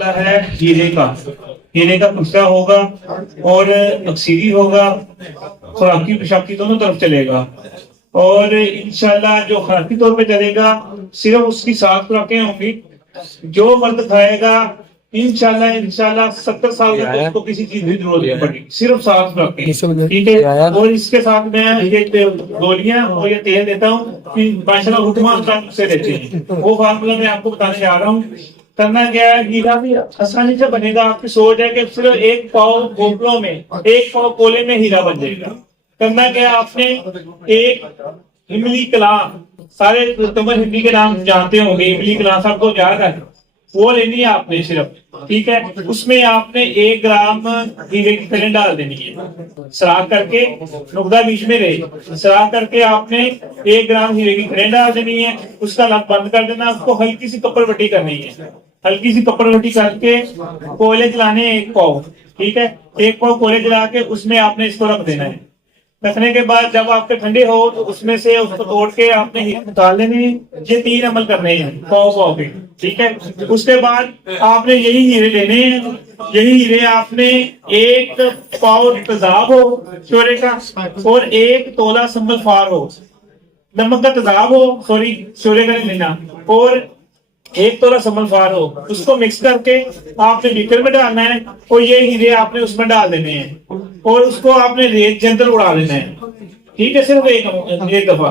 معاملہ ہے ہیرے کا پرچہ ہوگا اور اکسیری ہوگا، خوراکی پوشاکی دونوں طرف چلے گا، اور انشاءاللہ جو خوراکی طور پہ چلے گا صرف اس کی 7 خوراکیں ہوں گی۔ جو مرد کھائے گا انشاءاللہ 70 سال تک اس کو کسی چیز کی ضرورت نہیں پڑے گی، صرف 7 خوراکیں، ٹھیک ہے۔ اور اس کے ساتھ میں یہ گولیاں اور یہ تیل دیتا ہوں کہ ماشاءاللہ حکومت سے دیتے ہیں، وہ فارمولہ میں آپ کو بتانے جا رہا ہوں۔ کرنا کیا ہے، ہیرا بھی آسانی سے بنے گا۔ آپ کی سوچ ہے کہ صرف 1 پاؤ گوبلوں میں 1 پاؤ کولے میں ہیرا بن جائے گا۔ کرنا کیا، آپ نے ایک املی کلام، سارے تمہیں ہندی کے نام جانتے ہوں گے، املی کلام سب کو یاد ہے، وہ لینی ہے آپ نے صرف، ٹھیک ہے۔ اس میں آپ نے 1 گرام ہیرے کی کھنڈ ڈال دینی ہے، سراخ کر کے، نقطہ بیچ میں رہے، سراخ کر کے آپ نے 1 گرام ہیرے کی کھنڈ ڈال دینی ہے، اس کا لگ بند کر دینا، اس کو ہلکی سی کپڑ وٹی کرنی ہے، ہلکی سی کپڑ وٹی کر کے کوئلے جلانے 1 پاؤ، ٹھیک ہے، 1 پاؤ کوئلے جلا کے اس میں آپ نے اس کو رکھ دینا ہے۔ رکھنے کے بعد جب آپ کے ٹھنڈے ہو تو اس میں سے اس کو توڑ کے آپ نے ہیرے نکال لینے ہیں۔ یہ 3 عمل کرنے ہیں پاؤ پاؤ کے، ٹھیک ہے۔ اس کے بعد آپ نے یہی ہیرے لینے ہیں، یہی ہیرے آپ نے 1 پاؤ تیزاب ہو شورے کا اور 1 تولہ سنبل فار ہو، نمک کا تیزاب ہو، سوری شورے کا نہیں لینا، اور 1 تولہ سنبل فار ہو، اس کو مکس کر کے آپ نے بیکر میں ڈالنا ہے اور یہ ہیرے آپ نے اس میں ڈال دینے ہیں اور اس کو آپ نے ریت کے اندر اڑا دینا ہے، ٹھیک ہے۔ صرف ایک دفعہ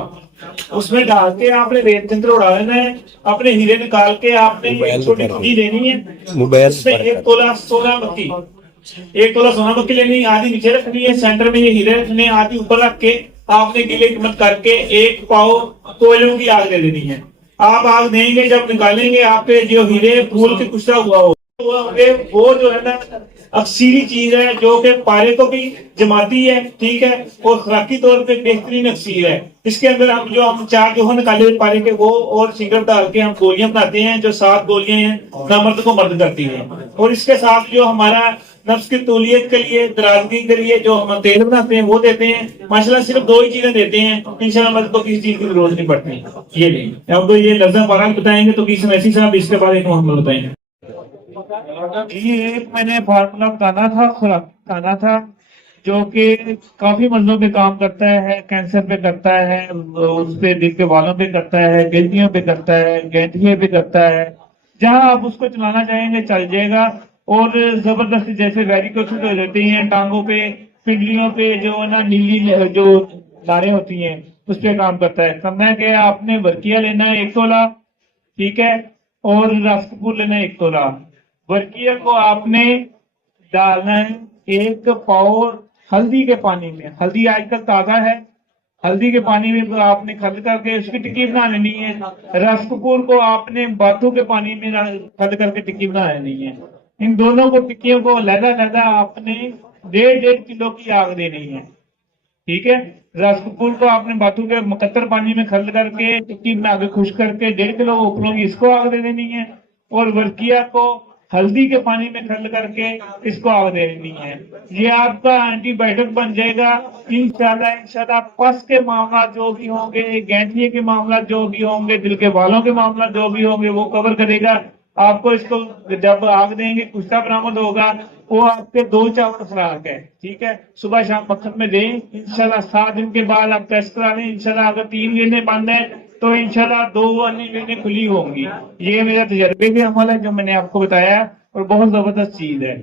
اس میں ڈال کے آپ نے ریت کے اندر اڑا دینا ہے۔ اپنے ہیرے نکال کے آپ نے ایک چھوٹی کنجی لینی ہے، اس میں 1 تولہ سونا مکھی، 1 تولہ سونا مکھی لینی، آدھی نیچے رکھنی ہے، سینٹر میں یہ ہیرے رکھنے، آدھی اوپر رکھ کے آپ نے گیلے مت کر کے 1 پاؤ کوئلوں کی آگ دے دینی ہے۔ آپ آگ دیں گے، جب نکالیں گے آپ کے جو ہیرے پھول کے کچرا ہوا ہو وہ جو ہے نا اکسیری چیز ہے، جو کہ پارے کو بھی جماتی ہے، ٹھیک ہے، اور خوراکی طور پہ بہترین اکسیر ہے۔ اس کے اندر ہم 4 جو نکالے پارے کے وہ اور سگریٹ ڈال کے ہم گولیاں بناتے ہیں، جو 7 گولیاں ہیں نامرد کو مرد کرتی ہیں، اور اس کے ساتھ جو ہمارا نفس کی تولیت کے لیے، درازگی کے لیے جو ہم تیل بناتے ہیں وہ دیتے ہیں۔ ماشاءاللہ صرف 2 ہی چیزیں دیتے ہیں، انشاءاللہ مرد کو کسی چیز کی ضرورت نہیں پڑتی۔ یہ نہیں اب یہ لفظ پارا بتائیں گے تو کسی میسی صاحب اس کے بعد ایک محمد بتائیں گے۔ یہ ایک میں نے فارمولا بتانا تھا جو کہ کافی مرضوں پہ کام کرتا ہے، کینسر پہ کرتا ہے، اس پہ دل کے والوں پہ کرتا ہے، گلٹیوں پہ کرتا ہے، گینٹھیے پہ کرتا ہے، جہاں آپ اس کو چلانا چاہیں گے چل جائے گا۔ اور زبردستی جیسے ویریکوسل ہو جاتی ہیں ٹانگوں پہ، پنڈلیوں پہ، جو ہے نا نیلی جو داریں ہوتی ہیں اس پہ کام کرتا ہے۔ کرنا ہے کہ آپ نے ورکیہ لینا ہے 1 تولہ، ٹھیک ہے، اور رس کپور لینا ہے 1 تولہ۔ ورکیہ کو آپ نے ڈالنا ہے 1 پاؤ ہلدی کے پانی میں، ہلدی آج کل تازہ ہے، ہلدی کے پانی میں آپ نے کھد کر کے اس کی ٹکی بنا لینی ہے۔ رس کپور کو آپ نے باتھو کے پانی میں کھد کر کے ٹکی بنا لینی ہے۔ ان دونوں کو ٹکیوں کو علیحدہ آپ نے 1.5 کلو کی آگ دینی ہے، ٹھیک ہے۔ رس کپور کو آپ نے باتھو کے مقطر پانی میں کھد کر کے ٹکی بنا کے خشک کر کے 1.5 کلو اوپروں کی اس کو آگ دے دینی ہے، اور ورکیہ کو ہلدی کے پانی میں کھد کر کے اس کو آگ دے دینی ہے۔ یہ آپ کا اینٹی بائیوٹک بن جائے گا انشاءاللہ۔ پس کے معاملات جو بھی ہوں گے، گینٹھیے کے معاملات جو بھی ہوں گے، دل کے والوں کے معاملات جو بھی ہوں گے وہ کور کرے گا۔ آپ کو اس کو جب آگ دیں گے کشتہ برآمد ہوگا، وہ آپ کے 2 چاول خوراک ہے، ٹھیک ہے۔ صبح شام مکھن میں دیں، انشاءاللہ 7 دن کے بعد آپ ٹیسٹ کرا لیں، انشاءاللہ اگر 3 گرنیں بند ہیں تو انشاءاللہ 2 گرنیں کھلی ہوں گی۔ یہ میرا تجربے کے عمل ہے جو میں نے آپ کو بتایا، اور بہت زبردست چیز ہے۔